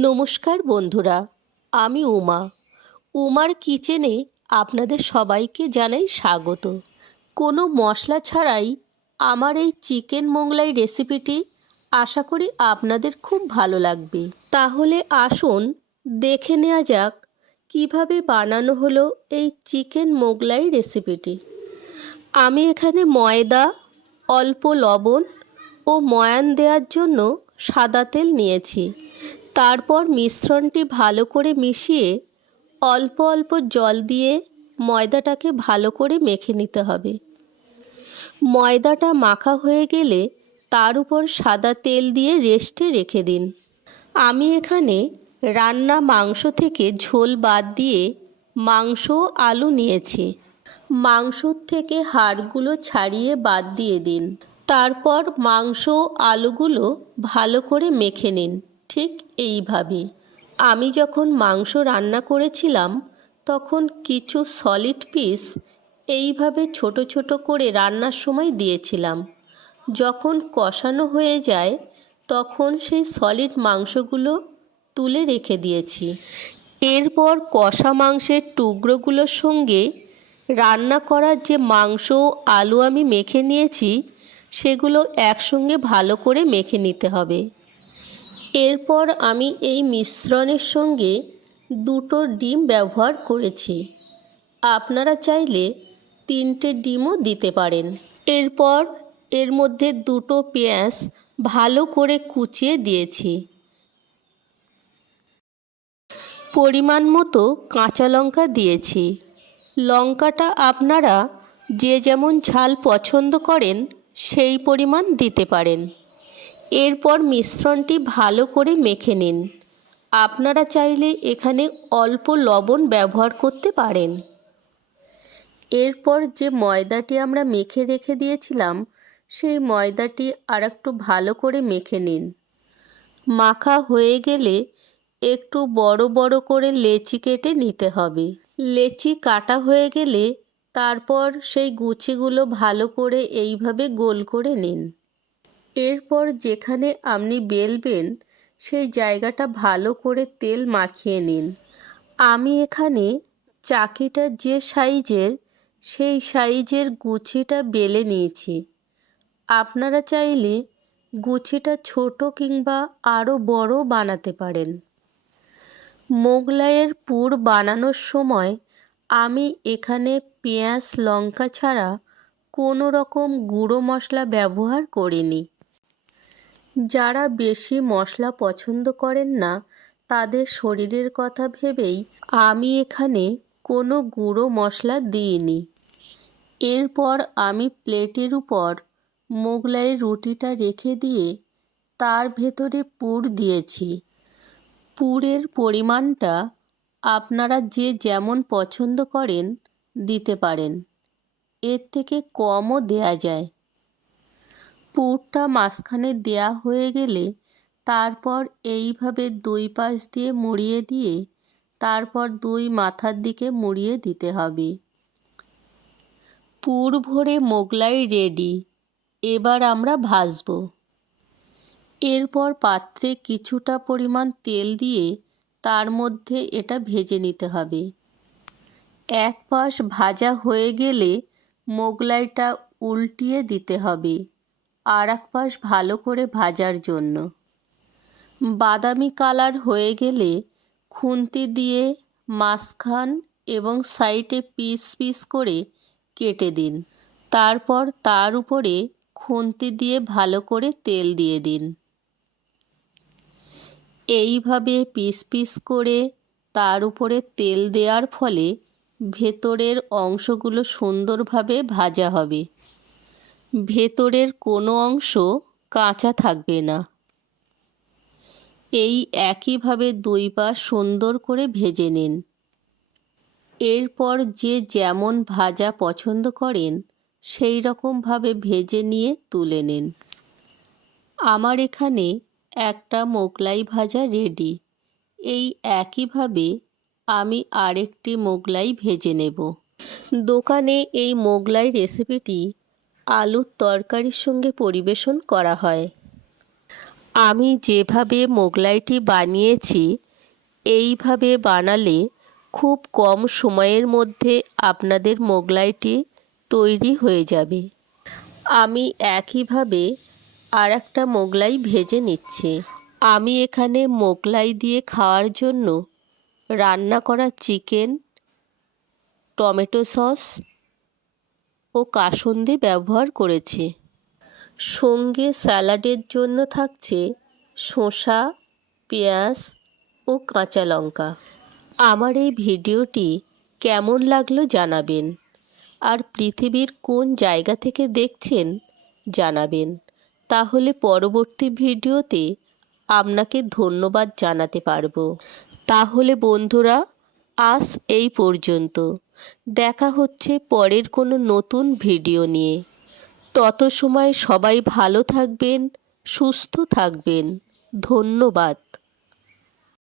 নমস্কার বন্ধুরা, আমি উমার কিচেনে আপনাদের সবাইকে জানাই স্বাগত। কোনো মশলা ছাড়াই আমার এই চিকেন মোগলাই রেসিপিটি আশা করি আপনাদের খুব ভালো লাগবে। তাহলে আসুন দেখে নেওয়া যাক কিভাবে বানানো হলো এই চিকেন মোগলাই রেসিপিটি। আমি এখানে ময়দা, অল্প লবণ ও ময়ান দেওয়ার জন্য সাদা তেল নিয়েছি। তারপর মিশ্রণটি ভালো করে মিশিয়ে অল্প অল্প জল দিয়ে ময়দাটাকে ভালো করে মেখে নিতে হবে। ময়দাটা মাখা হয়ে গেলে তার উপর সাদা তেল দিয়ে রেস্টে রেখে দিন। আমি এখানে রান্না মাংস থেকে ঝোল বাদ দিয়ে মাংস ও আলু নিয়েছি। মাংসর থেকে হাড়গুলো ছাড়িয়ে বাদ দিয়ে দিন। তারপর মাংস ও আলুগুলো ভালো করে মেখে নিন। ঠিক এইভাবে আমি যখন মাংস রান্না করেছিলাম তখন কিছু সলিড পিস এইভাবে ছোট ছোট করে রান্নার সময় দিয়েছিলাম। যখন কষানো হয়ে যায় তখন সেই সলিড মাংসগুলো তুলে রেখে দিয়েছি। এরপর কষা মাংসের টুকরোগুলোর সঙ্গে রান্না করার যে মাংস ও আলু আমি মেখে নিয়েছি সেগুলো একসঙ্গে ভালো করে মেখে নিতে হবে। এরপর আমি এই মিশ্রণের সঙ্গে 2টো ডিম ব্যবহার করেছি। আপনারা চাইলে 3টে ডিমও দিতে পারেন। এরপর এর মধ্যে 2টো পেঁয়াজ ভালো করে কুচিয়ে দিয়েছি। পরিমাণ মতো কাঁচা লঙ্কা দিয়েছি। লঙ্কাটা আপনারা যে যেমন ঝাল পছন্দ করেন সেই পরিমাণ দিতে পারেন। এরপর মিশ্রণটি ভালো করে মেখে নিন। আপনারা চাইলে এখানে অল্প লবণ ব্যবহার করতে পারেন। এরপর যে ময়দাটি আমরা মেখে রেখে দিয়েছিলাম সেই ময়দাটি আরেকটু ভালো করে মেখে নিন। মাখা হয়ে গেলে একটু বড় বড় করে লেচি কেটে নিতে হবে। লেচি কাটা হয়ে গেলে তারপর সেই গুছিগুলো ভালো করে এইভাবে গোল করে নিন। এরপর যেখানে আপনি বেলবেন সেই জায়গাটা ভালো করে তেল মাখিয়ে নিন। আমি এখানে চাকিটা যে সাইজের সেই সাইজের গুছিটা বেলে নিয়েছি। আপনারা চাইলে গুছিটা ছোট কিংবা আরও বড় বানাতে পারেন। মোগলাইয়ের পুর বানানোর সময় আমি এখানে পেঁয়াজ লঙ্কা ছাড়া কোনো রকম গুঁড়ো মশলা ব্যবহার করিনি। যারা বেশি মশলা পছন্দ করেন না তাদের শরীরের কথা ভেবেই আমি এখানে কোনো গুঁড়ো মশলা দিইনি। এরপর আমি প্লেটের উপর মোগলাইয়ের রুটিটা রেখে দিয়ে তার ভেতরে পুর দিয়েছি। পুরের পরিমাণটা আপনারা যে যেমন পছন্দ করেন দিতে পারেন, এর থেকে কমও দেয়া যায়। পুরটা মাঝখানে দেয়া হয়ে গেলে তারপর এইভাবে 2 পাশ দিয়ে মুড়িয়ে দিয়ে তারপর 2 মাথার দিকে মুড়িয়ে দিতে হবে। পুর ভরে মোগলাই রেডি। এবার আমরা ভাজবো। এরপর পাত্রে কিছুটা পরিমাণ তেল দিয়ে তার মধ্যে এটা ভেজে নিতে হবে। এক পাশ ভাজা হয়ে গেলে মোগলাইটা উল্টিয়ে দিতে হবে আর এক পাশ ভালো করে ভাজার জন্য। বাদামি কালার হয়ে গেলে খুন্তি দিয়ে মাঝখান এবং সাইডে পিস পিস করে কেটে দিন। তারপর তার উপরে খুন্তি দিয়ে ভালো করে তেল দিয়ে দিন। এইভাবে পিস পিস করে তার উপরে তেল দেওয়ার ফলে ভেতরের অংশগুলো সুন্দরভাবে ভাজা হবে। ভেতরের কোনো অংশ কাঁচা থাকবে না। এই একইভাবে 2 পাশ সুন্দর করে ভেজে নিন। এরপর যে যেমন ভাজা পছন্দ করেন সেই রকমভাবে ভেজে নিয়ে তুলে নিন। আমার এখানে একটা মোগলাই ভাজা রেডি। এই একইভাবে আমি আরেকটি মোগলাই ভেজে নেব। দোকানে এই মোগলাই রেসিপিটি আলুর তরকারির সঙ্গে পরিবেশন করা হয়। আমি যেভাবে মোগলাইটি বানিয়েছি এইভাবে বানালে খুব কম সময়ের মধ্যে আপনাদের মোগলাইটি তৈরি হয়ে যাবে। আমি একইভাবে আর একটা মোগলাই ভেজে নিচ্ছি। আমি এখানে মোগলাই দিয়ে খাওয়ার জন্য রান্না করা চিকেন, টমেটো সস ও কাসুন্দি ব্যবহার করেছি। সঙ্গে স্যালাডের জন্য থাকছে শসা, পেঁয়াজ ও কাঁচা লঙ্কা। আমার এই ভিডিওটি কেমন লাগলো জানাবেন, আর পৃথিবীর কোন জায়গা থেকে দেখছেন জানাবেন। তাহলে পরবর্তী ভিডিওতে আপনাকে ধন্যবাদ জানাতে পারবো। তাহলে বন্ধুরা, আজ এই পর্যন্ত। দেখা হচ্ছে পরের কোনো নতুন ভিডিও নিয়ে। তত সময় সবাই ভালো থাকবেন, সুস্থ থাকবেন। ধন্যবাদ।